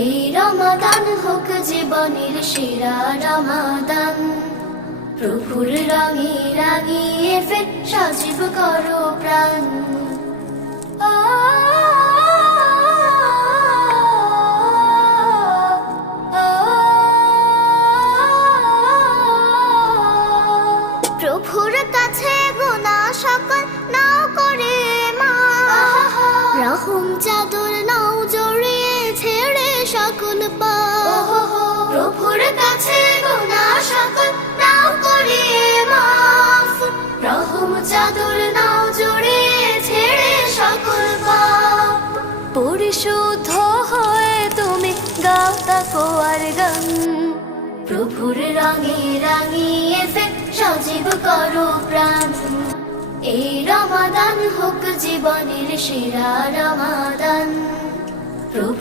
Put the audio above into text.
এই রমাদান হোক জীবনের সেরা রমাদান। প্রভুর রঙে রাঙিয়ে ফের সজীব করো প্রাণ। প্রভুর কাছে গুনাহ সকল নাও করে মাফ, রহম চাদর নাও জড়িয়ে ছেড়ে সকল পাপ। প্রভুর কাছে গুনাহ সকল নাও করে মাফ, রহম চাদর নাও জড়িয়ে ছেড়ে সকল পাপ। পরিশুদ্ধ হয়ে তুমি গাও তাকওয়ার গান। প্রভুর রঙে রাঙিয়ে ফের সজীব করো প্রাণ। এই রমাদান হোক জীবনের সেরা রমাদান।